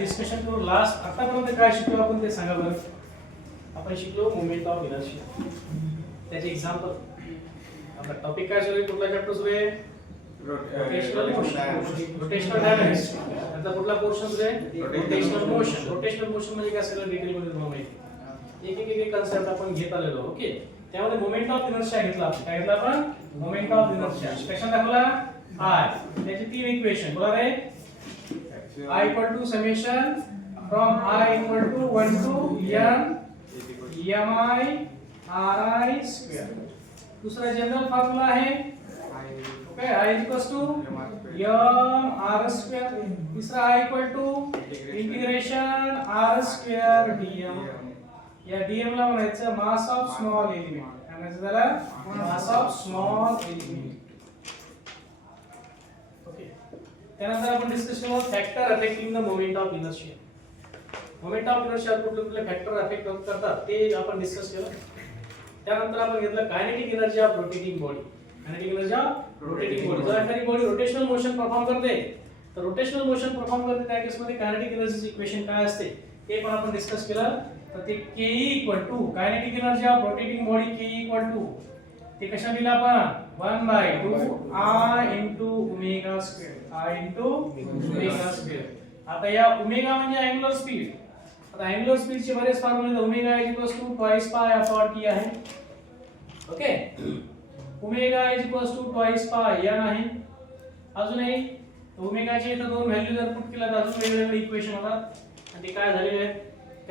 Discussion करू. Last आतापर्यंत काय शिकलो आपण ते सांगा बरं. आपण शिकलो मोमेंट ऑफ इनर्शिया. त्याचे एक्झाम्पल. आपला टॉपिक काय सुरू आहे, कुठला चॅप्टर सुरू आहे? Rotational motion. Rotational dynamics. आता कुठला पोर्शन सुरू आहे? Rotational motion. रोटेशनल मोशन म्हणजे काय सगळं डिटेल मध्ये तुम्हाला माहिती. एक कन्सेप्ट आपण घेत आलेलो. ओके. त्यामध्ये मोमेंट ऑफ इनर्शिया घेतला आपण. काय घेतला आपण? Moment of inertia. कशा दाखवला? I. त्याची तीन इक्वेशन बरोबर आहे. I equal to summation from I equal to 1 to n mi ri square. दूसरा जनरल फार्मूला है okay I equals to m r square. तीसरा I equal to integration r square dm. या dm ला म्हणायचं mass of small element. काय म्हणायचं त्याला? Mass of small element. त्यानंतर आपण डिस्कस करू factor affecting the moment of inertia. Moment of inertia कुठले कुठले फॅक्टर अफेक्ट करतात ते आपण डिस्कस केलं. त्यानंतर आपण घेतलं kinetic energy of rotating body. Kinetic energy of rotating body. जर एखादी बॉडी रोटेशनल मोशन परफॉर्म करते तर रोटेशनल मोशन परफॉर्म करते त्या केस मध्ये कायनेटिक एनर्जीची इक्वेशन काय असते ते पण आपण डिस्कस केलं. तर ते ke equal to kinetic energy of rotating body ke equal to ते कशा दिला आपण 1/2 I into omega square. I into omega square. आता या ओमेगा म्हणजे अँगुलर स्पीड. आता अँगुलर स्पीड चे बरेच फॉर्म्युले आहेत. Omega equals to twice pi upon t आहे. Okay. Omega equals to twice pi n आहे. अजूनही ओमेगाचे इथे दोन व्हॅल्यू जर पुट केला तर अजून वेगवेगळे इक्वेशन होतात आणि ते काय झालेले आहेत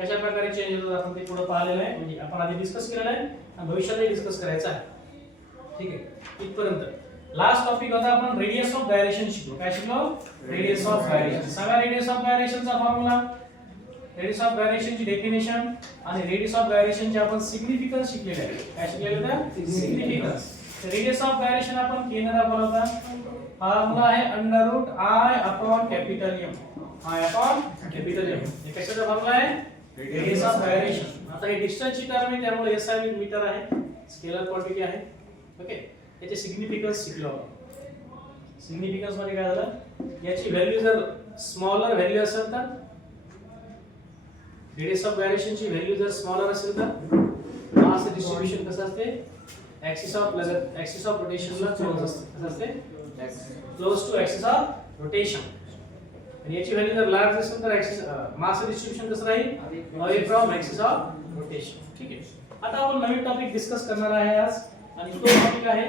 कशा प्रकारे चेंज होतात आपण ते पुढे पाहिलेलं आहे. म्हणजे आपण आधी डिस्कस केलेलं आहे आणि भविष्यातही डिस्कस करायचं आहे. ठीक आहे. इथपर्यंत लास्ट टॉपिक होता आपण रेडियस ऑफ गायरेशन शिकलो. काय शिकलो? Radius of gyration. सांगा रेडियस ऑफ गायरेशनचा फॉर्म्युला. रेडियस ऑफ गायरेशनची डेफिनेशन आणि रेडियस ऑफ गायरेशनचे आपण सिग्निफिकन्स शिकलेले आहे. काय शिकलेले होते? सिग्निफिकन्स. रेडियस ऑफ गायरेशन आपण केने दाखवला होता. फॉर्म्युला आहे √I upon capital M. I upon capital M. हे कशाचा फॉर्म्युला आहे? Radius of gyration. आता हे डिस्टन्सची टर्म आहे त्यामुळे SI मीटर आहे. स्केलर क्वांटिटी आहे. ओके. याचे सिग्निफिकन्स शिकलो आपण. सिग्निफिकन्स म्हणजे काय झालं याची व्हॅल्यू जर स्मॉलर व्हॅल्यू असेल तर रेडियस ऑफ गायरेशनची व्हॅल्यू जर स्मॉलर असेल तर मास डिस्ट्रीब्यूशन कसं असते ऍक्सिस ऑफ रोटेशनला क्लोज असते. कसं असते? Close to axis of rotation. आणि याची व्हॅल्यू जर लार्ज असेल तर ऍक्सिस मास डिस्ट्रीब्यूशन कसं राहील away from axis of rotation. ठीक आहे. आता आपण नवीन टॉपिक डिस्कस करणार आहे आज आणि तो टॉपिक आहे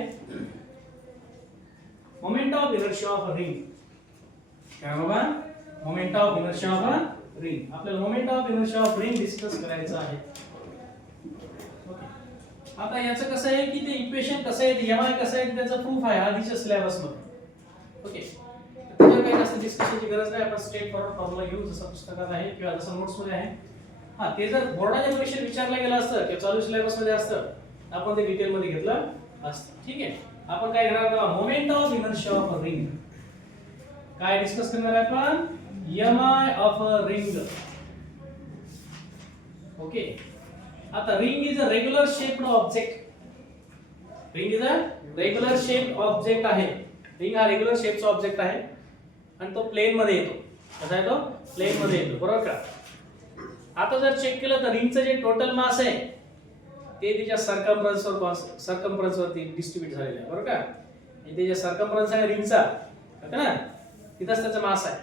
moment of inertia of a ring. काय बाबा? Moment of inertia of a ring. आपल्याला moment of inertia of ring discuss करायचं आहे. ओके. आता याचं कसं आहे की ते इक्वेशन कसं आहे MI कसं आहे त्याचं प्रूफ आहे आधीच्या सिलेबस मध्ये. ओके. त्याच्यावर काही जास्त डिस्कशनची गरज नाही. आपण स्ट्रेट फॉरवर्ड फॉर्म्युला घेऊ जसं पुस्तकात आहे किंवा जसं नोट्स मध्ये आहे. हा ते जर बोर्डाच्या परीक्षेत विचारलं गेलं असतं किंवा चालू सिलेबस मध्ये असतं आपण ते डिटेल मध्ये घेतलं असतं. ठीक आहे. आपण काय घेणार आहोत? Moment of inertia of a ring. काय डिस्कस करणार आहे आपण? MI of a ring. Okay. आता ring is a regular shaped object. Ring is a regular shaped object आहे. रिंग हा रेग्युलर शेपचा ऑब्जेक्ट आहे आणि तो प्लेन मध्ये येतो. कसा येतो? प्लेन मध्ये येतो. बरोबर का? आता जर चेक केलं तर रिंगचं जे टोटल मास आहे ते त्याच्या सर्कम्फरन्स वरती डिस्ट्रीब्यूट झालेलं आहे. बरोबर का? इथे जे सर्कम्फरन्स आहे रिंगचा ओके ना तिथंच त्याचा मास आहे.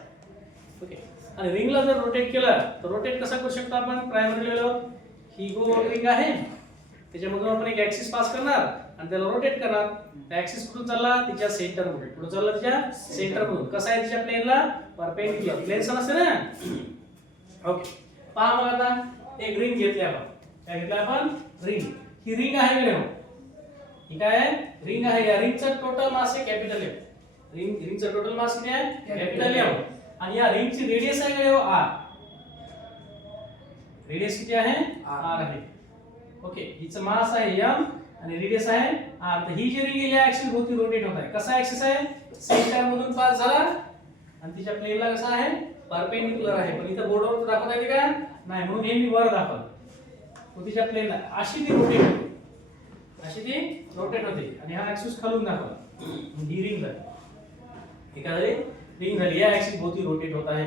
ओके. आणि रिंगला जर रोटेट केलं तर रोटेट कसा करू शकतो आपण? प्रायमरी लेवलवर ही गोल रिंग आहे त्याच्यामधून आपण एक ऍक्सिस पास करणार आणि त्याला रोटेट करणार. त्या ऍक्सिस कुठून चालला? तिच्या सेंटर मधून. कुठून चालला? तिच्या सेंटर मधून. कसा आहे? तिच्या प्लेनला परपेंडिक्युलर. प्लेन समजते ना? ओके. पहा मग आता एक रिंग घेतली आपण. काय घेतलं आपण? रिंग. ही रिंग आहे की नाही? ही काय आहे? रिंग आहे. या रिंगचा टोटल मास आहे कॅपिटल M. रिंगचा टोटल मास किती आहे? Capital M. आणि या रिंगची रेडियस आहे काय? R. रेडियस किती आहे? R आहे. ओके. हिचं मास आहे M आणि रेडियस आहे R. तर ही जी रिंग आहे या ऍक्सिस भोवती रोटेट होत आहे. कसा ऍक्सिस आहे? सेंटर मधून पास झाला आणि तिच्या प्लेनला कसा आहे? परपेंडिक्युलर आहे. पण इथं बोर्डवर दाखवता येते का? नाही. म्हणून हे मी वर दाखवलं. तो तिच्या प्लेनला अशी ती रोटेट होते. अशी ती रोटेट होते आणि हा ऍक्सिस खालून दाखवला. ही रिंग झाली. हे काय झाली? रिंग झाली. या ऍक्सिस भोवती रोटेट होत आहे.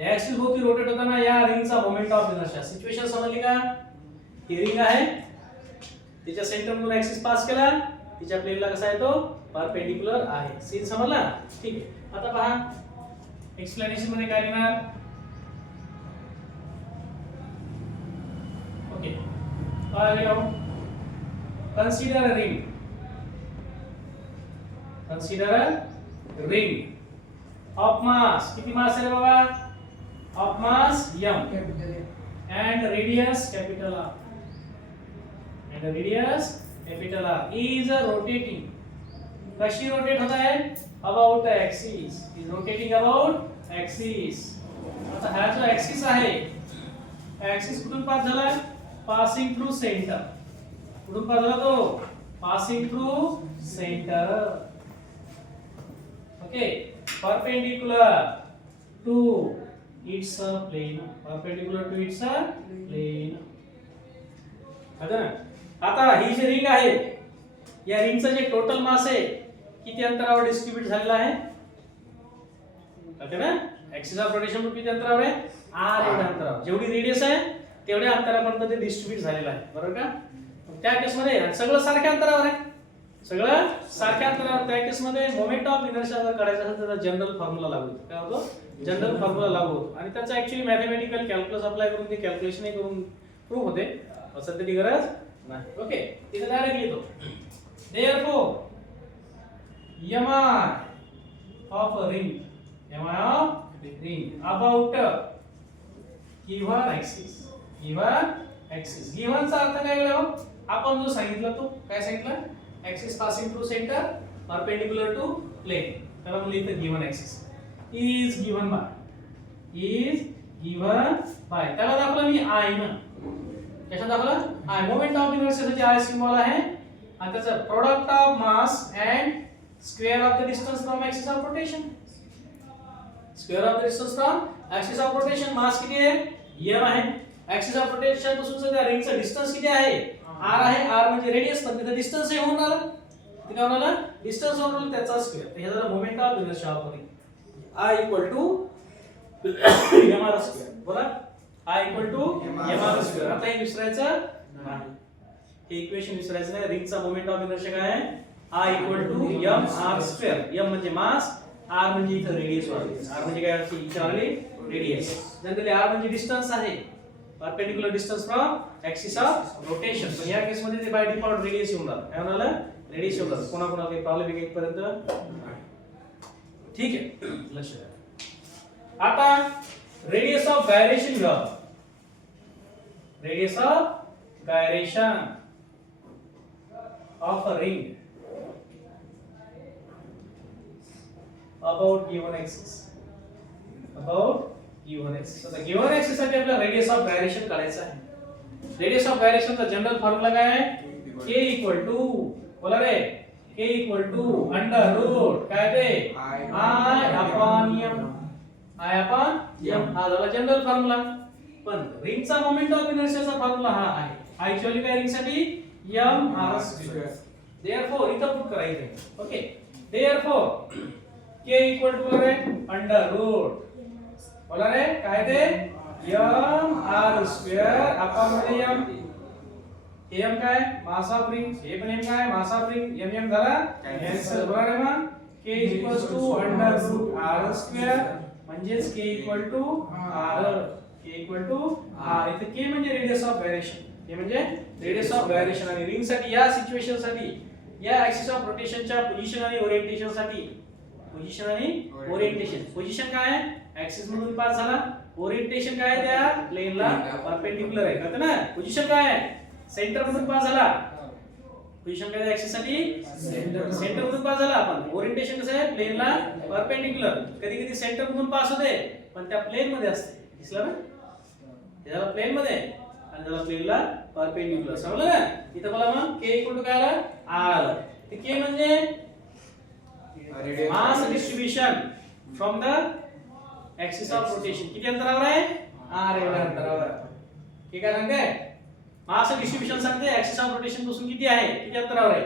ऍक्सिस भोवती रोटेट होताना या रिंगचा मोमेंट ऑफ इनर्शिया. सिच्युएशन समजली का? ही रिंग आहे, तिच्या सेंटर मधून ऍक्सिस पास केला, तिच्या प्लेनला कसा आहे तो परपेंडिक्युलर आहे. सीन समजला? ठीक आहे. आता पहा एक्सप्लेनेशन मध्ये काय लिहिणार? ओके, काय लिहाव? Consider a ring. Consider a ring of mass. किती मास आहे बाबा? Of mass m and radius capital R. And the radius capital R is rotating. कशी रोटेट होत आहे? About the axis. Is rotating about axis. आता हा जो axis आहे, axis कुठून पास झाला? Passing through center. कुठून पास झाला तो? Passing through center. Okay. Perpendicular to its plane. Perpendicular to its plane. आता ही जी रिंग आहे, या रिंगचं जे टोटल मास आहे किती अंतरावर डिस्ट्रीब्यूट झालेला आहे? कळते ना? ऍक्सिस ऑफ रोटेशन किती अंतरावर आहे? r एवढ्या अंतरावर. जेवढी रेडियस आहे तेवढ्या अंतरापर्यंत ते डिस्ट्रीब्यूट झालेलं आहे. बरोबर का? त्या केस मध्ये सगळं सारख्या अंतरावर आहे. सगळं सारख्या अंतरावर. त्या केस मध्ये मोमेंट ऑफ इनर्शिया जर काढायचा असेल तर जनरल फॉर्म्युला लागू होतो. काय होतो? जनरल फॉर्म्युला लागू होतो. आणि त्याचा ऍक्च्युअली मॅथेमॅटिकल कॅल्क्युलस अप्लाय करून ते कॅल्क्युलेशन करून प्रूव्ह होते. सध्याची गरज नाही. ओके, इथे डायरेक्ट लिहितो. Therefore, mi of a ring, mi of ring about given axis. Given चा अर्थ काय कळलं? आपण जो सांगितलं तो काय सांगितलं? Axis passing through center, perpendicular to plane. त्याला म्हणलं इथे given axis is given by. त्याला दाखवलं मी I ना. कशा दाखवलं? I. मोमेंट ऑफ इनर्शिया साठी I सिम्बॉल आहे. आणि त्याचा product of mass and square of the distance from axis of rotation. Square of the distance from axis of rotation. Mass किती आहे? m आहे. ऍक्सिस ऑफ रोटेशन पासूनचं त्या रिंगचं distance किती आहे? r आहे. r म्हणजे रेडियस, पण तिथे डिस्टन्स हे होऊन आलं. ते काय होणार? डिस्टन्स होऊन आलं त्याचा स्क्वेअर. तर हे झालं moment of inertia of ring. I equal to mr square. बोला, I equal to mr square. आता हे विसरायचं नाही. हे इक्वेशन विसरायचं नाही. रिंगचा मोमेंट ऑफ इनर्शिया काय आहे? I equal to mr square. m म्हणजे मास, r म्हणजे इथं रेडियस वाढली. r म्हणजे काय असते? इथे वाढली रेडियस. जनरली r म्हणजे डिस्टन्स आहे, perpendicular distance from axis of rotation. पण या केस मध्ये ते बाय डिफॉल्ट रेडियस येऊन राहिलं. काय होणार? रेडियस येऊन राहिलं. कोणाकोणाला काही प्रॉब्लेम आहे इथपर्यंत? ठीक आहे, लक्ष द्या. आता रेडियस ऑफ गायरेशन घ्या. Radius of gyration of a ring about given axis. आता given axis साठी आपल्याला रेडियस ऑफ गायरेशन काढायचं आहे. रेडियस ऑफ गायरेशनचा जनरल फॉर्म्युला काय आहे? k इक्वल टू, बोला रे, k equal to under root काय ते I अपॉन m. हा झाला जनरल फॉर्म्युला. पण रिंगचा मोमेंट ऑफ इनर्शियाचा फॉर्म्युला हा आहे. ऍक्च्युअली काय रिंगसाठी? mr square. Therefore इथं पुट करायचं. Okay, therefore k equal to रे अंडर रूट, बोला रे काय ते mr square upon m. m काय? Mass of ring. हे पण m काय? Mass of ring. m झाला कॅन्सल. बोला रे मग k equal to under root r square म्हणजेच k equal to r. k equal to r. इथे k म्हणजे रेडियस ऑफ गायरेशन. हे म्हणजे रेडियस ऑफ गायरेशन. आणि रिंग साठी या सिच्युएशन साठी या ऍक्सिस ऑफ रोटेशनच्या पोझिशन आणि ओरिएंटेशन साठी, पोझिशन आणि ओरिएंटेशन. पोझिशन काय आहे? ऍक्सिस मधून पास झाला. ओरिएंटेशन काय आहे? त्या प्लेनला परपेंडिक्युलर आहे. कळतं ना? पोझिशन काय आहे? सेंटर मधून पास झाला. पोझिशन काय आहे ऍक्सिस साठी? सेंटर मधून पास झाला. पण ओरिएंटेशन कसं आहे? प्लेनला परपेंडिक्युलर. कधी कधी सेंटर मधून पास होते पण त्या प्लेन मध्ये असते. दिसलं ना? त्याला प्लेन मध्ये आणि त्याला प्लेनला परपेंडिक्युलर. समजलं ना? इथं मला मग k इक्वल टू काय आलं? r आलं. ते k म्हणजे mass distribution from the axis of rotation. किती अंतरावर आहे? r एवढ्या अंतरावर आहे. ठीक आहे, सांगते मास डिस्ट्रीब्यूशन सांगते ऍक्सिस ऑफ रोटेशन पासून किती आहे? किती अंतरावर आहे?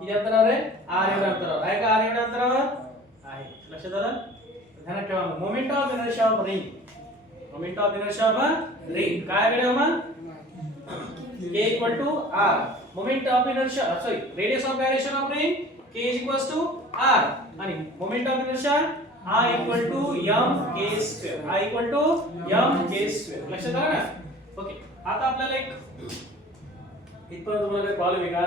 किती अंतरावर आहे? r एवढ्या अंतरावर आहे का? r एवढ्या अंतरावर आहे. लक्षात आलं? ध्यानात ठेवा. Moment of inertia of ring moment of inertia of a ring काय वेळ मग k equal to r moment of inertia sorry radius of gyration of ring k is equals to r आणि moment of inertia I equal to m k square I equal to m k square लक्षात आलं ना okay आता आपल्याला एक इथपर्यंत तुम्हाला काही प्रॉब्लेम आहे का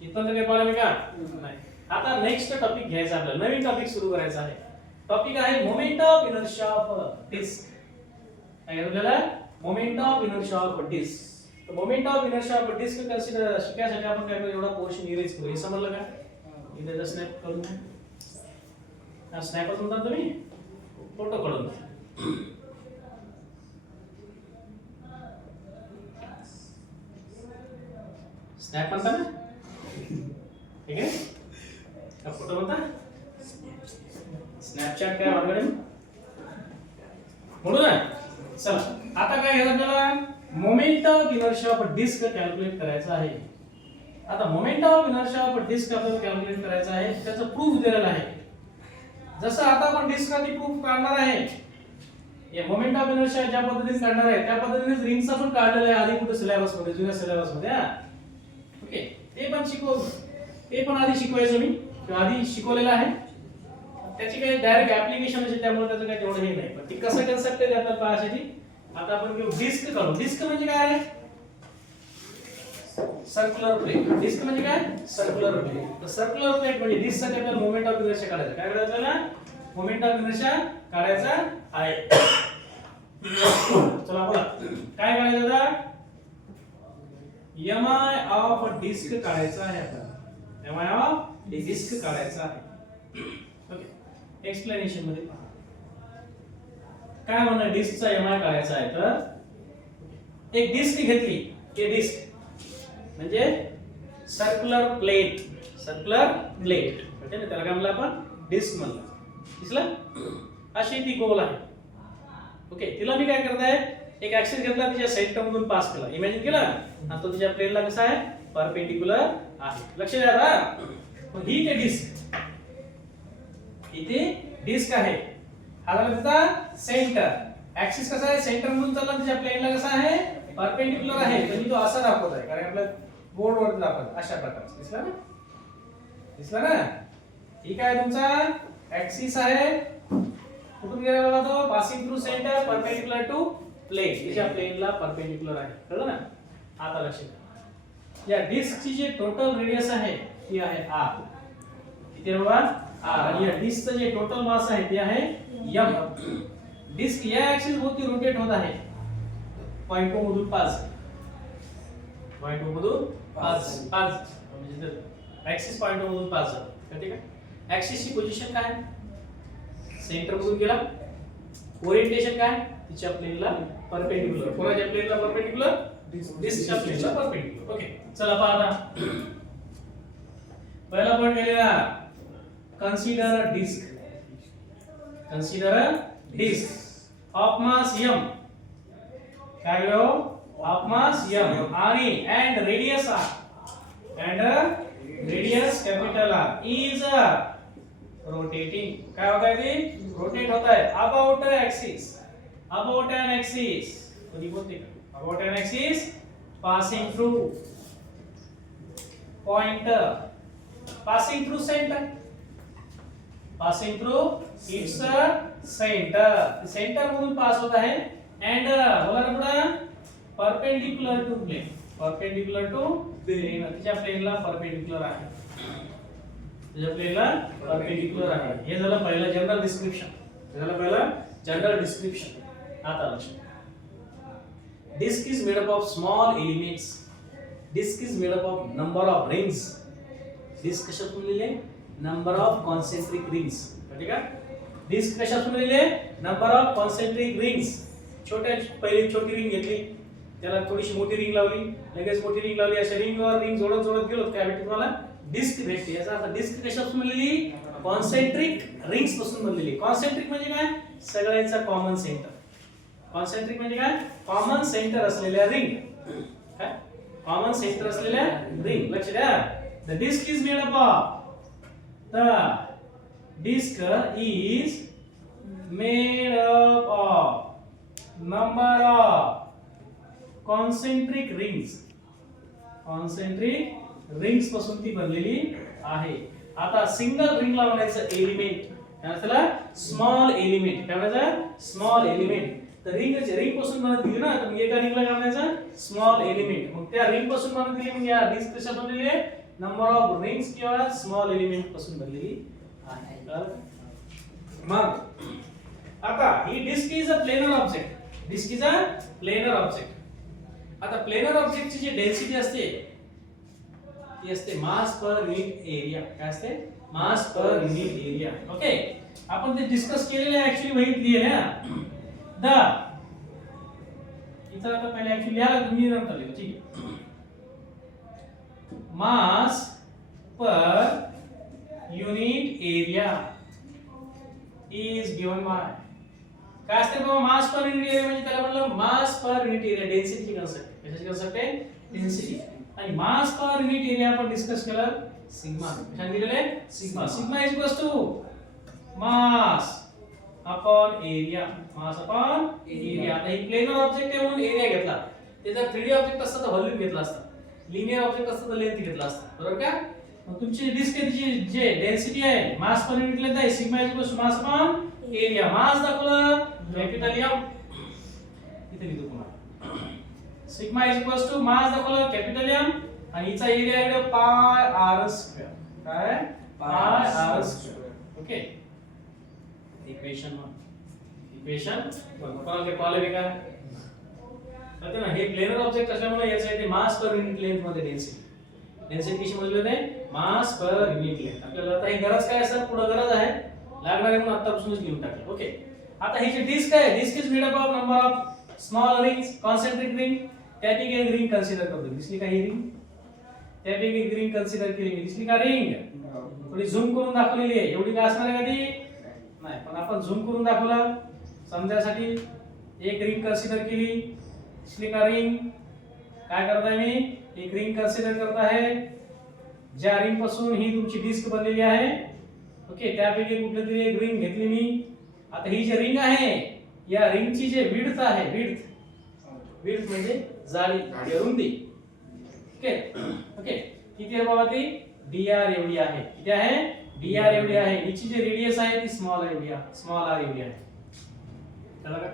इथपर्यंत काही प्रॉब्लेम आहे का नाही आता नेक्स्ट टॉपिक घ्यायचा आपल्याला नवीन टॉपिक सुरू करायचा आहे टॉपिक आहे moment of inertia of disc काय आपल्याला moment of inertia of disc तर moment of inertia of disc consider शिकण्यासाठी आपण काय करू एवढा पोर्शन इरेज करू हे समजलं का इथे स्नॅप करून हा स्नॅपच म्हणतात तुम्ही फोटो काढून स्नॅप म्हणता ना ठीक आहे का फोटो म्हणता स्नॅपचॅट काय वगैरे म्हणू ना चला आता काय घ्यायचं आपल्याला moment of inertia of disc calculate करायचा आहे आता moment of inertia of disc आपल्याला कॅल्क्युलेट करायचा आहे त्याचं प्रूफ दिलेलं आहे जसं आता आपण डिस्क आधी प्रूफ काढणार आहे या मोमेंट ऑफ इनर्शिया ज्या पद्धतीने काढणार आहे त्या पद्धतीने रिंगचा पण काढलेला आहे आधी कुठे सिलेबस मध्ये जुन्या सिलेबस मध्ये ओके ते पण ते पण आधी शिकवायचं मी आधी शिकवलेलं आहे त्याची काही डायरेक्ट ऍप्लिकेशन असेल त्यामुळे त्याचं काही तेवढं हे नाही पण ती कसं कन्सेप्ट आहे आपल्याला पाहायची आता आपण घेऊ डिस्क काढू डिस्क म्हणजे काय आहे सर्क्युलर प्लेट डिस्क म्हणजे काय सर्क्युलर प्लेट तर सर्क्युलर प्लेट म्हणजे डिस्क साठी आपल्याला मोमेंट ऑफ इनर्शिया काढायचा काय काढायचं आपल्याला मोमेंट ऑफ इनर्शिया काढायचा आहे चला बोला काय काढायचं आता mi ऑफ डिस्क काढायचा आहे आता mi ऑफ डिस्क काढायचा आहे ओके एक्सप्लेनेशन मध्ये पहा काय म्हणणार डिस्कचा mi काढायचा आहे तर एक डिस्क घेतली हे डिस्क म्हणजे सर्क्युलर प्लेट म्हणजे त्याला काय म्हणलं आपण डिस्क म्हणलं दिसलं अशी ती गोल आहे ओके तिला मी काय करत आहे एक ऍक्सिस घेतला तिच्या सेंटर मधून पास केला इमॅजिन केला आणि तो तिच्या प्लेनला कसा आहे परपेंडिक्युलर आहे लक्ष द्या आता ही ते डिस्क इथे डिस्क आहे हा झाला त्याचा सेंटर ऍक्सिस कसा आहे सेंटर मधून चालला तिच्या प्लेनला कसा आहे परपेंडिक्युलर आहे म्हणजे तो असा दाखवत आहे कारण आपल्या बोर्ड वर दाखवत अशा प्रकारचा दिसला ना ठीक आहे तुमचा ऍक्सिस आहे कुठून गेला बघा तो passing through centre perpendicular to plane तिच्या प्लेनला परपेंडिक्युलर आहे कळलं ना आता लक्ष द्या या डिस्कची जी टोटल रेडियस आहे ती आहे r किती आहे बाबा r आणि या डिस्कचं जे टोटल मास आहे ते आहे m डिस्क या ऍक्सिस भोवती रोटेट होत आहे पॉइंट O मधून 5 पॉइंट O मधून 5 म्हणजे ऍक्सिस पॉइंट O मधून 5 झालं ठीक आहे ऍक्सिस ची पोझिशन काय सेंटर मधून गेला ओरिएंटेशन काय तिच्या प्लेनला परपेंडिक्युलर कोणाच्या प्लेनला परपेंडिक्युलर डिस्कच्या प्लेनला परपेंडिक्युलर ओके चला पहा आता पहिला पॉइंट गेलेला consider a disc of mass m काय लो ऑफ मास m आणि and radius capital R is rotating काय होता है रोटेट होता है about an axis कोणी बोलते का about an axis passing through pointer passing through its center मधून पास होता है and बोला ना पुढे perpendicular to plane तिच्या प्लेनला परपेंडिक्युलर आहे हे झालं पहिलं जनरल डिस्क्रिप्शन आता लक्ष disc is made up of small elements disc is made up of number of rings disc कशातून लिहिले नंबर ऑफ कॉन्सेंट्रिक रिंग्स ठीक आहे डिस्क कशातून लिहिले नंबर ऑफ कॉन्सेंट्रिक रिंग्स पहिली छोटी रिंग घेतली त्याला थोडीशी मोठी रिंग लावली लगेच मोठी रिंग लावली अशा रिंगवर रिंग जोडत गेलो त्यावेळी तुम्हाला डिस्क भेटते याचा अर्थ डिस्क कशापासून बनलेली कॉन्सेंट्रिक रिंग्स पासून बनलेली कॉन्सेंट्रिक म्हणजे काय सगळ्यांचा कॉमन सेंटर कॉन्सेंट्रिक म्हणजे काय कॉमन सेंटर असलेल्या रिंग काय कॉमन सेंटर असलेल्या रिंग लक्ष द्या the disc is made up of the disc is made up of number of concentric rings पासून ती बनलेली आहे. आता सिंगल रिंगला म्हणायचं एलिमेंट, काय त्याला स्मॉल एलिमेंट, काय म्हणायचं स्मॉल एलिमेंट. तर रिंग पासून बनत दिली ना, तर एका रिंगला काय म्हणायचं स्मॉल एलिमेंट. मग त्या रिंग पासून बनत दिली, मग या रिंग्स कशा बनलेली आहे, नंबर ऑफ रिंग्स किंवा स्मॉल एलिमेंट पासून बनलेली आहे. मग आता ही disc is a planar object. Disc is a planar object. आता प्लेनर ऑब्जेक्टची जी डेन्सिटी असते ती असते मास पर युनिट एरिया. काय असते, mass per unit area. Okay, आपण ते डिस्कस केलेले ऍक्च्युअली वहीत लिहिले ना. द इथं आता पहिले ऍक्च्युअली लिहा, तुम्ही नंतर लिहा, ठीक आहे. Mass per unit area is given by, काय असते बाबा मास पर युनिट एरिया म्हणजे त्याला म्हणलं mass per unit area, density concept. कशाची कन्सेप्ट आहे, डेन्सिटी. आणि मास पर युनिट एरिया आपण डिस्कस केलं सिग्मा. कशाने दिलेले sigma. Sigma is equals to mass upon area. Mass upon area. आता ही प्लेनर ऑब्जेक्ट आहे म्हणून एरिया घेतला. ते जर 3D ऑब्जेक्ट असता तर व्हॉल्यूम घेतला असता, लिनियर ऑब्जेक्ट असता तर लेंथ घेतला असता, बरोबर का. मग तुमची डिस्क आहे जे डेन्सिटी आहे मास पर युनिट लेंथ आहे, sigma is equals to mass upon area. Mass दाखवलं कॅपिटल एम, इथे लिहितो पुन्हा. Sigma is equals to mass दाखवलं कॅपिटल एम आणि हिचा एरिया आहे पाय आर स्क्वेअर. काय पाय आर स्क्वेअर. ओके, इक्वेशन कोणाला कळलं का. कळते ना, हे प्लेनर ऑब्जेक्ट असल्यामुळे याचं आहे ते मास पर युनिट लेंथ मध्ये डेन्सिटी. डेन्सिटी कशी मोजली जाते, मास पर युनिट लेंथ. आपल्याला आता ही गरज काय असेल, पुढे गरज आहे लागणार आहे म्हणून आतापासूनच लिहून टाकलं. ओके, आता ही जी डिस्क आहे, disc is made up of number of small rings, concentric ring. त्यापैकी एक रिंग कन्सिडर करतो. दिसली का ही रिंग, त्यापैकी एक रिंग कन्सिडर केली मी. दिसली का रिंग, थोडी झूम करून दाखवलेली आहे. एवढी काय असणार आहे का ती नाही, पण आपण झूम करून दाखवलं समजायसाठी. एक रिंग कन्सिडर केली, दिसली का रिंग. काय करताय मी, एक रिंग कन्सिडर करत आहे, ज्या रिंग पासून ही तुमची डिस्क बनलेली आहे. ओके, त्यापैकी कुठली तरी एक रिंग घेतली मी. आता ही जी रिंग आहे, या रिंगची जे विड्थ आहे, विड्थ म्हणजे जाडी, रुंदी. ओके ओके, किती आहे बाबा ती, dr एवढी आहे. किती आहे, dr एवढी आहे. हिची जी रेडियस आहे ती स्मॉल r एवढी आहे. कळलं का.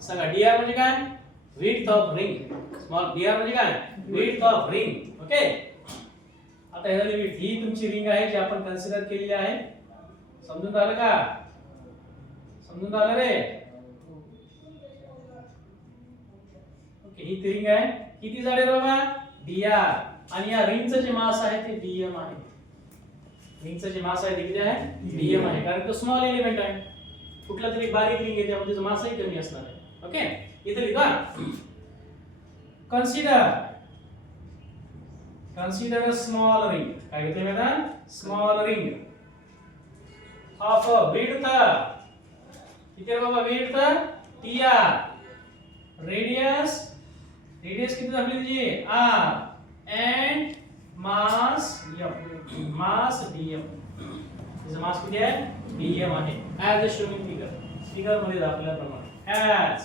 सांगा dr म्हणजे काय, width of ring. Small dr म्हणजे काय, विड्थ ऑफ रिंग. ओके, आता हे झाली विड्थ. ही तुमची रिंग आहे जी आपण कन्सिडर केलेली आहे. समजून आलं का, समजून आलं रे. ओके, ही रिंग आहे. किती जाड आहे बाबा, dr. आणि या रिंगचं जे मास आहे ते dm आहे. रिंगचं जे मास आहे ते किती आहे, dm आहे, कारण तो स्मॉल एलिमेंट आहे. कुठला तरी बारीक रिंग आहे त्यामध्ये त्याचा मासही कमी असणार आहे. ओके, इथे लिहा consider a small ring. काय घेतले मी आता, स्मॉल रिंग ऑफ width, किती आहे बाबा width, dr. रेडियस किती दाखवली त्याची, r. and mass m, mass dm. त्याचा मास किती आहे, dm आहे. as shown in फिगर मध्ये दाखवल्याप्रमाणे, as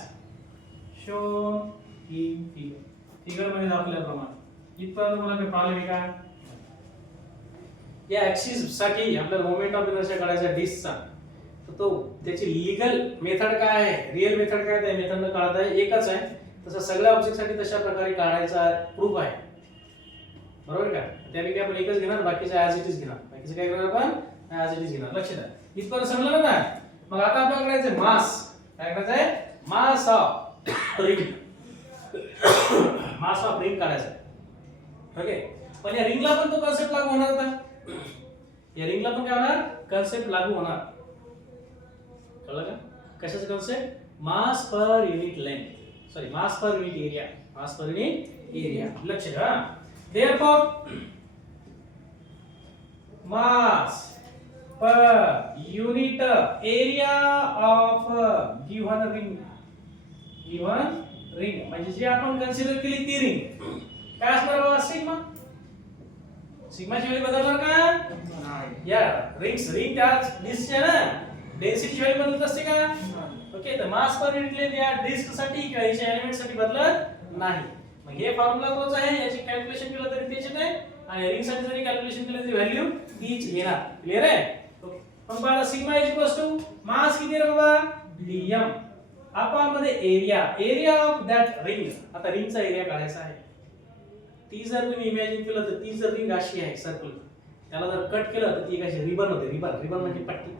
shown in फिगर मध्ये दाखवल्याप्रमाणे. इथपर्यंत मला काही प्रॉब्लेम आहे का. या ऍक्सिस साठी आपल्याला मोमेंट ऑफ इनर्शिया काढायचा डिस्कचा, तर तो त्याची लीगल मेथड काय आहे, रिअल मेथड काय, त्या मेथडनं काढता आहे एकच आहे. तसं सगळ्या ऑब्जेक्ट साठी तशा प्रकारे काढायचा प्रूफ आहे, बरोबर का. त्यापैकी आपण एकच घेणार, बाकीचे ऍज इट इज घेणार. बाकीचे काय करणार आपण, ऍज इट इज घेणार. लक्ष द्या, इथपर्यंत समजलं ना. मग आता आपल्याला करायचं मास. काय करायचं आहे, मास of ring. Mass of ring काढायचा. ओके, पण या रिंगला पण तो कन्सेप्ट लागू होणार होता. या रिंगला पण काय होणार, कन्सेप्ट लागू होणार. कळलं का, कशाचा concept, mass per unit length, sorry mass per unit area. Mass per unit area. लक्ष द्या. Therefore, mass per unit area of given ring म्हणजे जे आपण कन्सिडर केली ती रिंग काय असणार बाबा, सिग्माची व्हॅल्यू बदलणार का नाही. या रिंग त्या डिस्कच्या ना डेन्सिटी व्हॅल्यू बदलत असते का. ओके, ओके, तर मास पर युनिट या डिस्क साठी किंवा याच्या एलिमेंट साठी बदलत नाही. मग हे फॉर्म्युला तोच आहे, याची कॅल्क्युलेशन केलं तरी तेच येते आणि रिंग साठी जरी कॅल्क्युलेशन केलं तरी व्हॅल्यू तीच येणार. क्लियर आहे? ओके, मग बघा sigma is equals to mass किती रे बाबा dm अपॉन मध्ये एरिया ऑफ दॅट रिंग. आता रिंगचा एरिया काढायचा आहे. ती जर तुम्ही इमॅजिन केलं तर ती जर रिंग अशी आहे सर्कल, त्याला जर कट केलं तर ती कशी रिबन होते. रिबन म्हणजे पट्टी.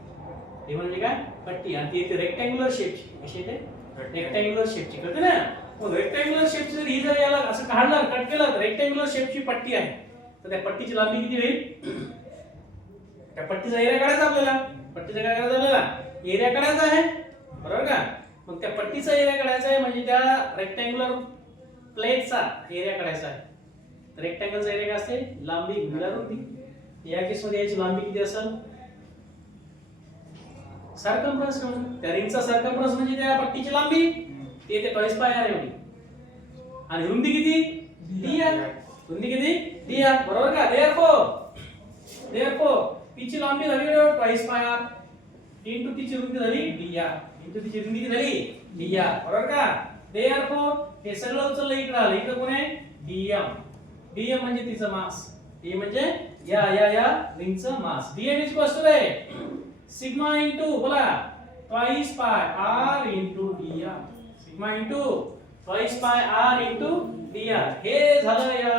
रिबन म्हणजे काय? पट्टी. आणि ती येते रेक्टँग्युलर शेपची. कशी येते? रेक्टँग्युलर शेपची. कळते ना? मग रेक्टँग्युलर शेपची जर ही जर याला असं काढलं कट केलं तर रेक्टँग्युलर शेपची पट्टी आहे, तर त्या पट्टीची लांबी किती होईल? त्या पट्टीचा एरिया काढायचा आपल्याला. पट्टीचा काय करायचं आपल्याला? एरिया काढायचा आहे, बरोबर का? मग त्या पट्टीचा एरिया काढायचा आहे म्हणजे त्या रेक्टँग्युलर प्लेटचा एरिया काढायचा आहे. तर रेक्टँगलचा एरिया काय असते? लांबी गुणिले रुंदी. या केस मध्ये याची लांबी किती असेल? सर्कम्फरन्स. त्या रिंगचा सर्कम्फरन्स म्हणजे त्या पट्टीची लांबी, ते येते ट्वाइस पाय आर एवढी. आणि रुंदी किती? dr. रुंदी किती? dr. बरोबर का? देयरफॉर तिची लांबी झाली ट्वाइस पाय आर इनटू तिची रुंदी झाली dr इनटू तिची रुंदी किती झाली? dr. बरोबर का? देयरफॉर हे सगळं उचललं इकडे आलं. इकडे कोण आहे? dm म्हणजे तिचं मास. हे म्हणजे या रिंगचं mass. dm is equal to sigma into बोला twice pi r into dr. Sigma into twice pi r into dr. हे झालं या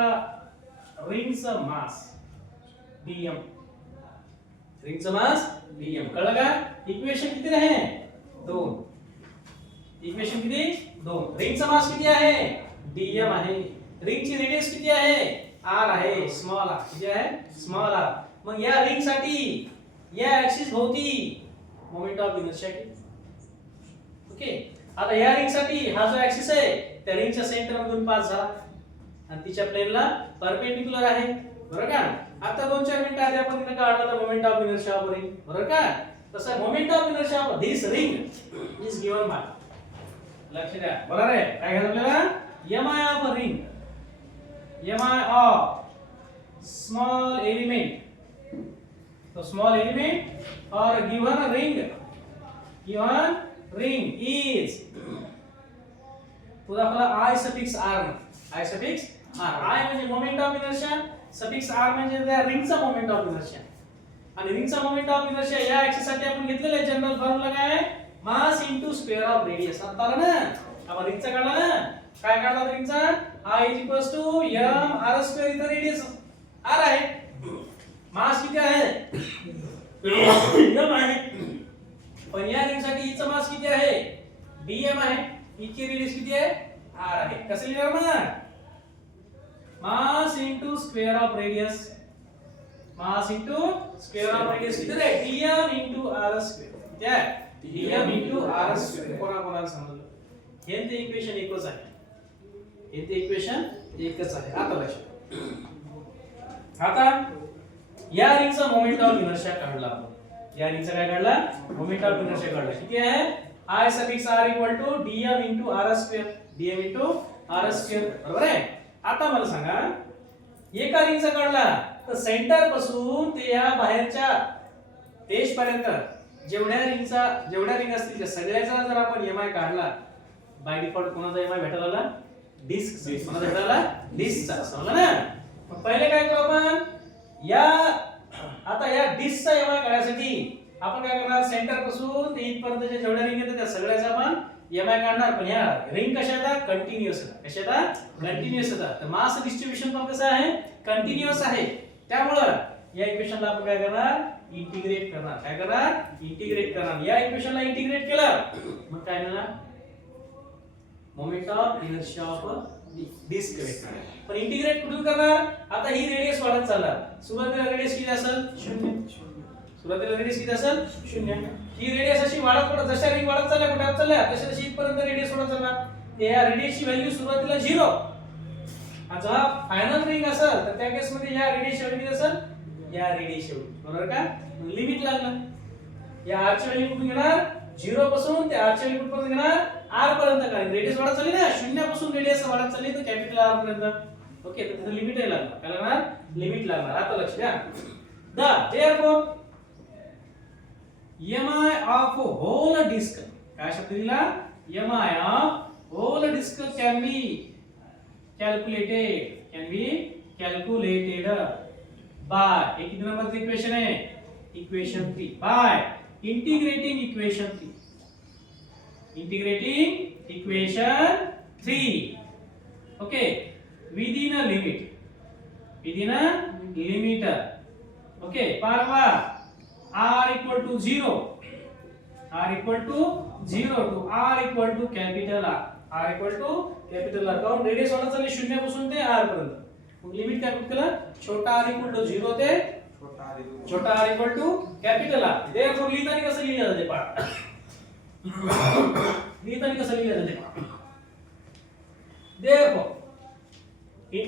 रिंगचं मास dm. रिंगचं mass dm. कळलं का? इक्वेशन किती आहे? 2. इक्वेशन किती? 2. रिंगचं मास किती आहे? dm आहे. रिंगची रेडियस किती आहे? r आहे. Small r. किती आहे? Small r. मग या रिंग साठी या ऍक्सिस भोवती मोमेंट ऑफ इनर्शिया किती? ओके, आता या रिंग साठी हा जो ऍक्सिस आहे त्या रिंगच्या सेंटर मधून पास झाला आणि तिच्या प्लेनला परपेंडिक्युलर आहे. बरोबर का? आता 2-4 मिनिटं आधी आपण तिथे काढला तर moment of inertia of ring. बरोबर का? तसं moment of inertia of this ring is given bye. लक्ष द्या. बरोबर आहे? काय घ्यायचं आपल्याला? mi of ring. mi of small element. So small element or given ring is तो दाखवला I suffix r. I suffix r. I म्हणजे moment of inertia, suffix r म्हणजे त्या रिंगचा मोमेंट ऑफ इनर्शिया. आणि रिंगचा मोमेंट ऑफ इनर्शिया या axis साठी आपण घेतलेलं आहे जनरल फॉर्म्युला काय आहे? Mass into square of radius. आता आला ना? आपण रिंगचा काढला ना? काय काढला रिंगचा? I is equals to m r square. इथं रेडियस r आहे. मास किती आहे? m आहे. पण या रिंग साठी हिचा मास किती आहे? dm आहे. हिची रेडियस किती आहे? r आहे. कसं लिहिणार मग? Mass into square of radius. Mass into square of radius किती आहे? dm into r square. किती आहे? dm into r square. कोणाला समजलं? हे ते इक्वेशन एकच आहे. हे ते इक्वेशन एकच आहे. आता लक्षात. आता या रिंगचा मोमेंट ऑफ इनर्शिया काढला आपण. या रिंगचा काय काढला? मोमेंट ऑफ इनर्शिया काढला. किती आहे? I suffix r equal to dm into r square. dm into r square. बरोबर आहे? आता मला सांगा, एका रिंगचा काढला तर सेंटर पासून ते या बाहेरच्या पेज पर्यंत जेवढ्या रिंग असतील त्या सगळ्याचा जर आपण mi काढला, बाय डिफॉल्ट कोणाचा mi भेटायला आला? डिस्क. कोणाचा भेटायला? डिस्कचा. समजलं ना? मग पहिले काय करू आपण? आता या डिस्कचा mi काढण्यासाठी आपण काय करणार? सेंटर पासून ते इथपर्यंतच्या जेवढ्या रिंग आहेत त्या सगळ्याचा आपण mi काढणार. पण या रिंग कशा आहेत? कंटिन्यूअस आहेत. कशा आहेत? कंटिन्यूअस आहेत. तर मास डिस्ट्रीब्युशन पण कसं आहे? कंटिन्यूअस आहे. त्यामुळे या इक्वेशनला आपण काय करणार? इंटिग्रेट करणार. काय करणार? इंटिग्रेट करणार. या इक्वेशनला इंटिग्रेट केलं मग काय मिळणार? Moment of inertia of disc. पण इंटिग्रेट कुठून करणार? आता ही रेडियस वाढत चालणार. सुरुवातीला रेडियस किती असेल? 0. सुरुवातीला रेडियस किती असेल? 0. ही रेडियस अशी वाढत जशा रिंग वाढत चालल्या कुठे चालल्या तशी इथपर्यंत रेडियस वाढत चालणार. या रेडियसची व्हॅल्यू सुरुवातीला 0. आता हा फायनल रिंग असेल तर त्या केस मध्ये या रेडियस एवढी किती असेल? या रेडियस एवढी. बरोबर का? लिमिट लागलं. या r ची व्हॅल्यू कुठून घेणार? 0 पासून ते r ची व्हॅल्यू कुठपर्यंत घेणार? r पर्यंत. कारण रेडियस वाढत चालली ना, 0 पासून रेडियस वाढत चालली तर कॅपिटल R पर्यंत. ओके, तर तिथे लिमिट आहे लागणार. काय लागणार? लिमिट लागणार. आता लक्ष द्या. therefore mi of whole disk काय शब्द दिला mi of whole disc can be calculated by हे किती नंबरचं इक्वेशन आहे equation 3 by integrating equation 3 okay within a limit okay parva r equal to 0 to r equal to capital R काऊन radius वाला चालले 0 पासून ते r पर्यंत मग लिमिट काय केलं छोटा r equal to 0 ते छोटा r equal to capital R therefore लिहिताना कसं लिहिलं जाते पाठ therefore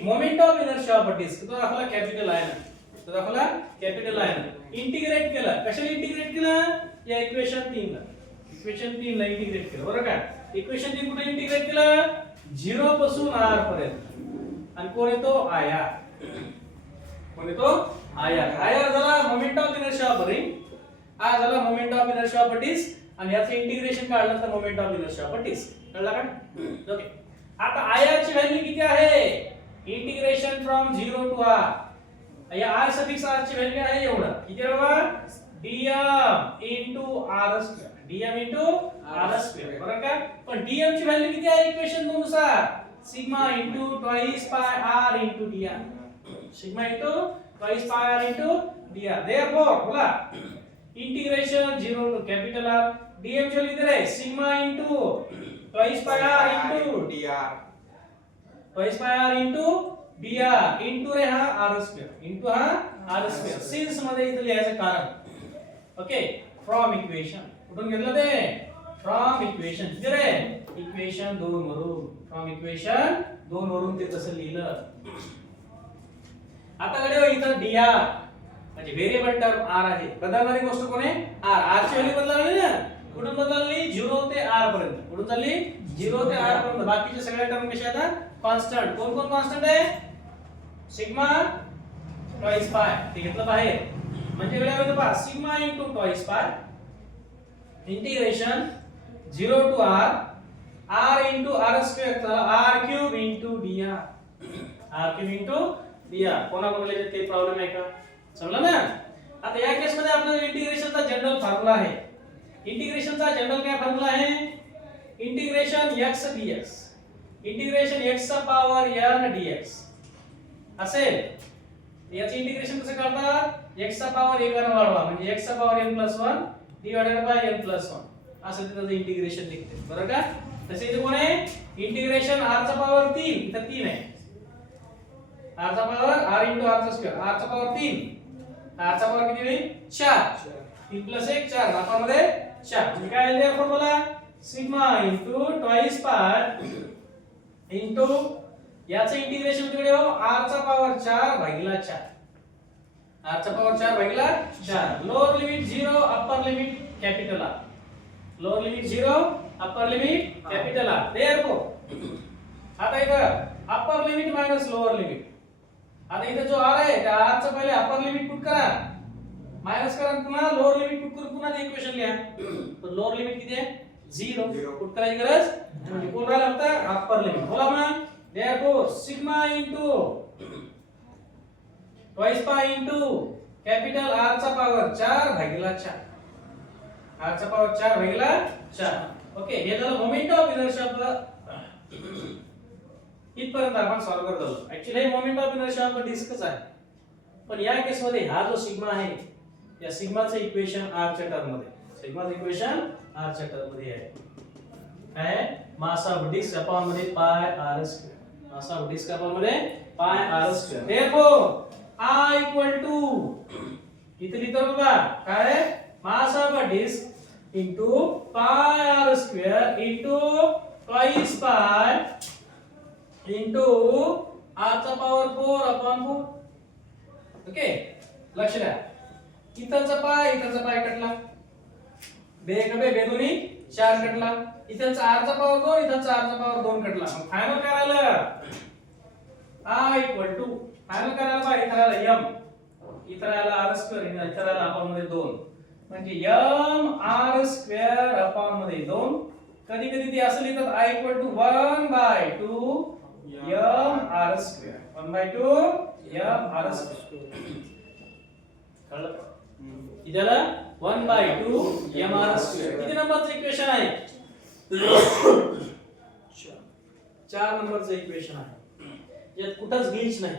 moment of inertia of disc तो दाखवला कॅपिटल आहे ना इंटिग्रेट केला कशाला इंटिग्रेट केला या इक्वेशन 3 ला इंटिग्रेट केलं बरोबर का इक्वेशन 3 कुठे इंटिग्रेट केलं 0 पासून r पर्यंत आणि कोण येतो आया झाला moment of inertia of ring झाला moment of inertia of disc आणि याचं इंटिग्रेशन काढलं तर moment of inertia of disc कळलं का ओके आता आयाची व्हॅल्यू किती आहे इंटिग्रेशन फ्रॉम 0 टू r या r सफिक्स r ची व्हॅल्यू आहे एवढं किती आहे बाबा dm into r² बरोबर का पण dm ची व्हॅल्यू किती आहे इक्वेशन 2 नुसार सिग्मा into twice pi r into dr therefore बोला integration 0 to capital R dm ची व्हॅल्यू इधर है सिग्मा into twice pi r into dr into रे हा r² सिन्स मध्ये इथे लिहायचं कारण ओके फ्रॉम इक्वेशन कुठून घेतलं ते फ्रॉम इक्वेशन किती रे इक्वेशन 2 वरून ते तसं लिहिलं आता कडे इथं dr म्हणजे व्हेरिएबल टर्म r आहे बदलणारी गोष्ट कोण आहे r ची व्हॅल्यू बदलली ना कुठून बदलली 0 ते r पर्यंत कुठून चालली 0 ते r पर्यंत बाकीचे सगळे टर्म कसे आहेत कॉन्स्टंट कोण कॉन्स्टंट आहे सिग्मा ट्वाइस पाय ते घेतलं बाहेर म्हणजे वेळा होतं पहा सिग्मा into twice pi integration 0 to r into r² r cube into dr कोणाकोणाला ते प्रॉब्लेम आहे का समजलं ना आता या केस मध्ये आपल्याला इंटिग्रेशनचा जनरल फॉर्म्युला आहे इंटिग्रेशनचा जनरल काय फॉर्म्युला आहे integration x dx integration x चा पॉवर n dx असेल याचे इंटिग्रेशन कसं करतात x चा पॉवर 1 ने वाढवा म्हणजे x चा power n + 1 divided by n + 1 असं त्याचं इंटिग्रेशन लिखते बरोबर का तसे इथे कोण आहे इंटिग्रेशन r चा पॉवर 3 इथे 3 आहे r चा पॉवर r * r चा पॉवर 3 r चा पॉवर किती होईल 4 3 + 1 4 मध्ये 4 म्हणजे काय आले फॉर्म्युला सिग्मा इनटू ट्वाइस पाय इनटू याचं इंटिग्रेशन तिकडे हो r चा पॉवर 4 भागिले 4 r चा पॉवर 4 भागिले 4 lower limit 0 upper limit capital R lower limit 0 upper limit capital R therefore आता इथं upper limit minus lower limit आता इथं जो r आहे त्या r चा पहिले अपर लिमिट पुट करा मायनस करा पुन्हा लोअर लिमिट पुट करून पुन्हा इक्वेशन लिहा तर लोअर लिमिट किती आहे 0 पुट करायची गरज म्हणजे कोण राहिला होता अपर लिमिट बोला म्हणा therefore sigma into twice pi into capital R चा पॉवर 4 भागिले 4 r चा पॉवर 4 भागिले 4 ओके हे झालं मोमेंट ऑफ इनर्शिया इथपर्यंत आपण सॉल्व करत आलो ऍक्च्युअली हे मोमेंट ऑफ इनर्शिया आपण डिस्कस आहे पण या केस मध्ये हा जो सिग्मा आहे या सिग्माचं इक्वेशन r च्या टर्म मध्ये आहे काय मास ऑफ डिस्क अपॉन मध्ये पाय r² mass of disk upon मध्ये पाय r² therefore I equal to इथे लिहितो बघा काय mass of disc into pi r² into twice pi into r चा पॉवर 4 upon 4 ओके लक्ष द्या इथंचा पाय कटला बे दोन्ही 4 कटला इथंचा r चा पॉवर 2 इथंचा r चा पॉवर 2 कटला मग फायनल करायला I equal to फायनल करायला इथं राहिला m इथं राहिला r² इथं राहिला आपण मध्ये 2 म्हणजे mr² मध्ये 2. कधी कधी ते असं लिहितात I = 1/2 mr². 1/2 mr². कळलं? इथला 1/2 mr². किती नंबरचं इक्वेशन आहे? 4 नंबरचं इक्वेशन आहे. यात कुठंच ग्लिच नाही.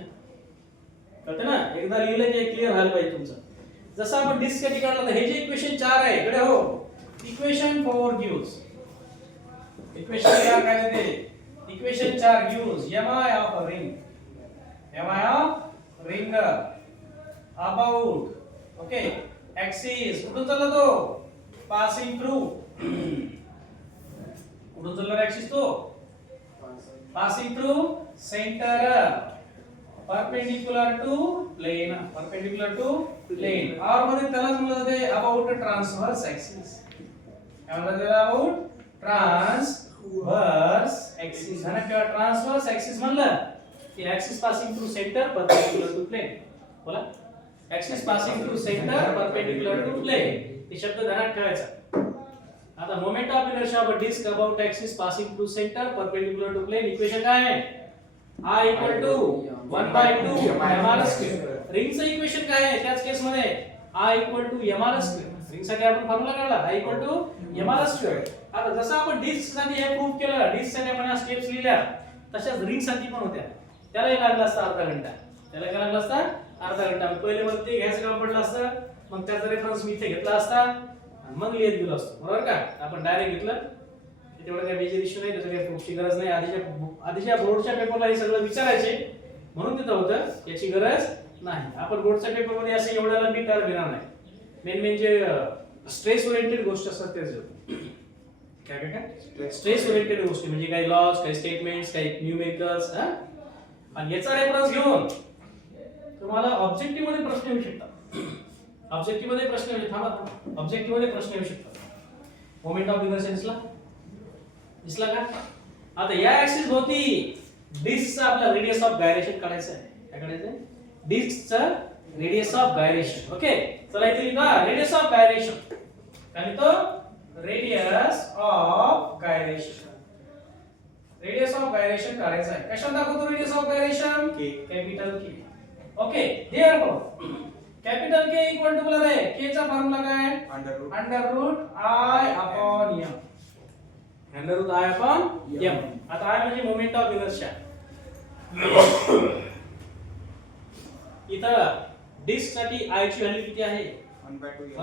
कळतं ना? एकदा लिहिलं की क्लिअर व्हायला पाहिजे तुमचं. जसं आपण डिस्कसाठी काढलं तर हे जे इक्वेशन 4 आहे इकडे हो. इक्वेशन 4 गिव्स इक्वेशन 4 काय देते? Equation 4 gives mi of a ring. mi of ring about okay axis कुठून चालला तो? Passing through. कुठून चालला एक्सिस तो? Passing through centre perpendicular to plane और मध्ये त्यालाच म्हणलं जाते about transverse axis. काय म्हणलं जाते? about transverse axis. आणि किंवा transverse axis म्हणलं की axis passing through center perpendicular to plane. बोला axis passing through center perpendicular to plane. हे शब्द ध्यानात ठेवायचा. आता moment of inertia of a disc about axis passing through center perpendicular to plane equation काय आहे? I = 1/2 mr². रिंगचं इक्वेशन काय आहे? त्याच केस मध्ये I = mr². रिंग साठी आपण फॉर्म्युला काढला I = mr². आता जसं आपण डिस्क साठी हे प्रूव्ह केलं, डिस्क साठी आपण स्टेप्स लिहिल्या, तशाच रिंग साठी पण होत्या. त्यालाही लागला असता अर्धा घंटा. त्याला काय लागला असता? अर्धा घंटा. पहिले मला ते घ्यायचं काम पडलं असतं, मग त्याचा रेफरन्स मी इथे घेतला असता आणि मग लिहित गेलो असतो. बरोबर का? आपण डायरेक्ट घेतलं तेवढं काही मेजर इश्यू नाही, त्याचं काही प्रूफची गरज नाही. आधीच्या बोर्डच्या पेपरला हे सगळं विचारायचे म्हणून तिथं होतं, याची गरज नाही. आपण बोर्डच्या पेपरमध्ये असं एवढ्याला मी कर घेणार नाही. मेन जे स्ट्रेस ओरिएंटेड गोष्ट असतात तेच काय काय काय स्ट्रेस ओरिएंटेड गोष्टी म्हणजे काही लॉज, काही स्टेटमेंट्स, काही न्यूमेरिकल्स. आणि याचा रेफरन्स घेऊन तुम्हाला ऑब्जेक्टिव्ह मध्ये प्रश्न येऊ शकतात. ऑब्जेक्टिव्ह मध्ये प्रश्न येऊ शकतात. ऑब्जेक्टिव्ह मध्ये प्रश्न येऊ शकतात. मोमेंट ऑफ इनर्शिया दिसला का? आता या ऍक्सिस भोवती डिस्कचा आपला रेडियस ऑफ गायरेशन काढायचं आहे. काय काढायचं आहे? डिस्कचं रेडियस ऑफ गायरेशन. ओके चला इथे लिहा रेडियस ऑफ गायरेशन. काय तो radius of gyration. Radius of gyration काढायचं आहे. कशात दाखवतो radius of gyration? Capital K. Okay therefore capital K equal to बोला रे के चा फॉर्म्युला काय? √I/m. √I/m. आता I म्हणजे मोमेंट ऑफ इनर्शिया. इथं डिस्क साठी I ची व्हॅल्यू किती आहे? 1/2 mr².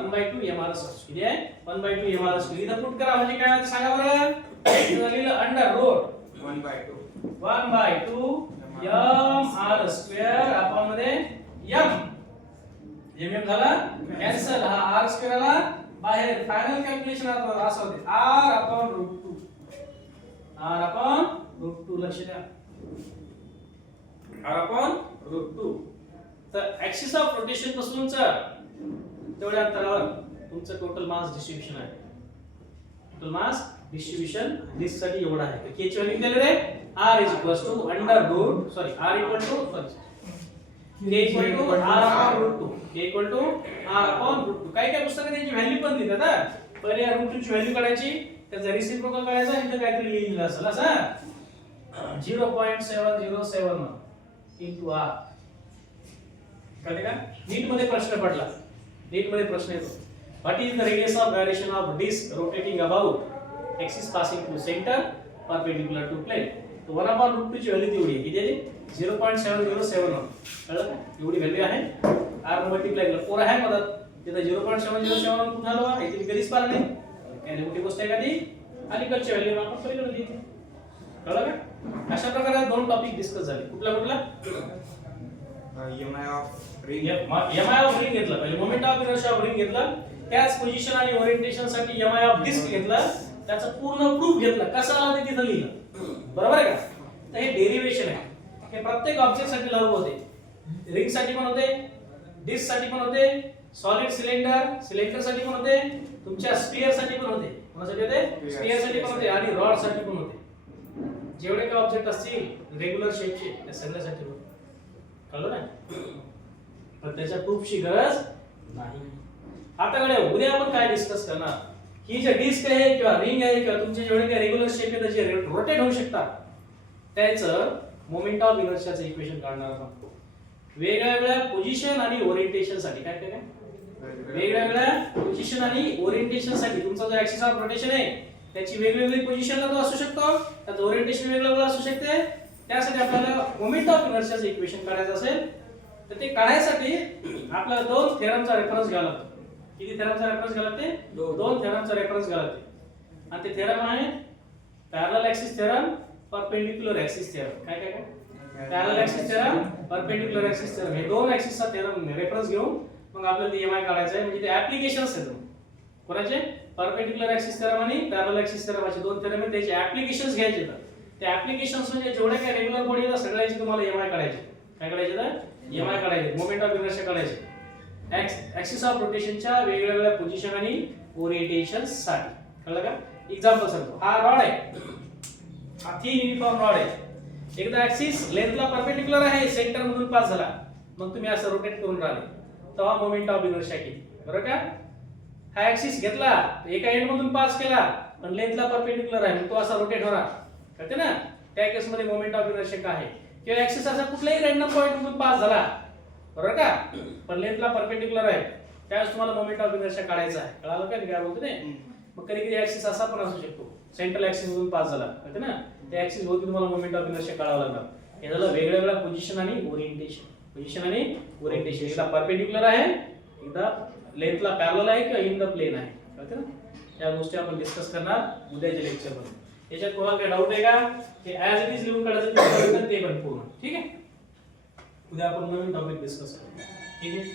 किती आहे? 1/2 mr². इथं पुट करा म्हणजे काय आहे सांगा बरं. इथं लिहिलं √1/2 mr² आपण मध्ये m. m झाला कॅन्सल. हा r² आला बाहेर. फायनल कॅल्क्युलेशन असं होते r/√2. r/√2 लक्ष द्या. r/√2. तर ऍक्सिस ऑफ रोटेशन पासूनच तेवढ्या अंतरावर तुमचं टोटल मास डिस्ट्रीब्यूशन आहे. टोटल मास डिस्ट्रीब्यूशन डिस्क साठी एवढा आहे. तर के ची व्हॅल्यू दिली रे r r = r/√2. काय काय पुस्तकात त्याची व्हॅल्यू पण देतात. हा पहिले √2 ची व्हॅल्यू काढायची, त्याचा रेसिप्रोकल काढायचा, इथं काहीतरी लिहिलेलं असेल असं 0.7071 * r. कळले का? नीट मध्ये प्रश्न पडला. नीट मध्ये प्रश्न येतो what is the radius of gyration of disc rotating about axis passing through centre perpendicular to plane. तर 1/√2 ची व्हॅल्यू तेवढी आहे. किती आहे? 0.7071. कळलं का? एवढी व्हॅल्यू आहे. r मल्टिप्लाय केलं 4 आहे मदत. तिथे 0.7071 कुठं आलं? इथे कधीच पाहिलं नाही. काय मोठी गोष्ट आहे का ती? अलीकडच्या व्हॅल्यू आपण पलीकडे दिली. कळलं का? अशा प्रकारे दोन टॉपिक डिस्कस झाले. कुठला MI ऑफ रिंग घेतला. पहिले moment of inertia of ring घेतला. त्याच पोझिशन आणि ओरिएंटेशन साठी MI ऑफ डिस्क घेतला. त्याचा पूर्ण प्रूफ घेतला. कसा आला ते तिथं लिहिलं. बरोबर आहे का? तर हे डेरिवेशन आहे. हे प्रत्येक ऑब्जेक्ट साठी लागू होते. रिंग साठी पण होते, डिस्क साठी पण होते, सॉलिड सिलेंडर साठी पण होते, तुमच्या स्फियर साठी पण होते. कोणासाठी होते? स्फियर साठी पण होते आणि रॉड साठी पण होते. जेवढे काही ऑब्जेक्ट असतील रेग्युलर शेपचे त्या सगळ्यासाठी होते. कळलं ना? पण त्याच्या प्रूफची गरज नाही. आता कडे उद्या आपण काय डिस्कस करणार, ही जे डिस्क आहे किंवा रिंग आहे किंवा तुमचे जेवढे काही रेग्युलर शेप आहेत जे रोटेट होऊ शकतात त्याचं मोमेंट ऑफ इनर्शियाचं इक्वेशन काढणार आहोत. वेगवेगळ्या पोझिशन आणि ओरिएंटेशन साठी काय काय वेगवेगळ्या पोझिशन आणि ओरिएंटेशन साठी तुमचा जो ऍक्सिस ऑफ रोटेशन आहे त्याची वेगवेगळी पोझिशनला तो असू शकतो, त्याचं ओरिएंटेशन वेगवेगळं असू शकते. त्यासाठी आपल्याला मोमेंट ऑफ इनर्शियाचं इक्वेशन काढायचं असेल तर ते काढायसाठी आपल्याला दोन थेरमचा रेफरन्स घ्यावा लागतो. किती थेरमचा रेफरन्स घ्यावा लागते? दोन थेरमचा रेफरन्स घ्यावा लागते. आणि ते थेरम आहे parallel axis theorem, perpendicular axis theorem. काय काय काय parallel axis theorem, perpendicular axis theorem, हे दोन ऍक्सिसचा थेरम रेफरन्स घेऊन मग आपल्याला ईएमआय काढायचा आहे. म्हणजे ते ऍप्लिकेशन्स आहेत कोणाचे, परपेंडिक्युलर ऍक्सिस थेरम आणि पॅरलल ऍक्सिस थेरम असे दोन थेरम आहेत, त्याचे ऍप्लिकेशन्स घ्यायचे आहेत. ते ऍप्लिकेशन्स म्हणजे जेवढे काही रेग्युलर बॉडी आहेत सगळ्याची तुम्हाला ईएमआय काढायचे. काय काढायचे तर ईएमआय काढायचे, मोमेंट ऑफ इनर्शिया काढायचे ऍक्सिस ऑफ रोटेशनच्या वेगवेगळ्या पोझिशन आणि ओरिएंटेशन्स साठी. कळलं का? एक्झाम्पल सांगतो. हा रॉड आहे, हा 3 युनिफॉर्म रॉड आहे. एकदा ऍक्सिस लेंथला परपेंडिक्युलर आहे, सेंटर मधून पास झाला, मग तुम्ही असं रोटेट करून राहिले तेव्हा मोमेंट ऑफ इनर्शिया किती, बरोबर का? हा ऍक्सिस घेतला, एका एंड मधून पास केला पण लेंथला परपेंडिक्युलर आहे, मग तो असा रोटेट होणार, कळते ना? त्या केस मध्ये मोमेंट ऑफ इनर्शिया काय आहे? किंवा ऍक्सिस असा कुठल्याही रॅन्डम पॉइंट मधून पास झाला, बरोबर का, पण लेंथला परपेंडिक्युलर आहे, त्यावेळेस तुम्हाला मोमेंट ऑफ इनर्शिया काढायचा आहे. कळालं का काय बोलतो ते? मग कधी कधी ऍक्सिस असा पण असू शकतो, सेंट्रल ऍक्सिस मधून पास झाला, कळते ना? त्या ऍक्सिस भोवती तुम्हाला मोमेंट ऑफ इनर्शिया काढावं लागणार. हे झालं वेगवेगळ्या पोझिशन आणि ओरिएंटेशन. पोझिशन आणि ओरिएंटेशन, एकदा परपेंडिक्युलर आहे, एकदा लेंथला पॅरलल आहे किंवा इन द प्लेन आहे, कळते ना? या गोष्टी आपण डिस्कस करणार उद्याच्या लेक्चर मध्ये. याच्यात कोणाला काही डाऊट आहे का? ते ऍज इट इज लिहून काढायचं ते पण पूर्ण, ठीक आहे? उद्या आपण नवीन टॉपिक डिस्कस करू, ठीक आहे?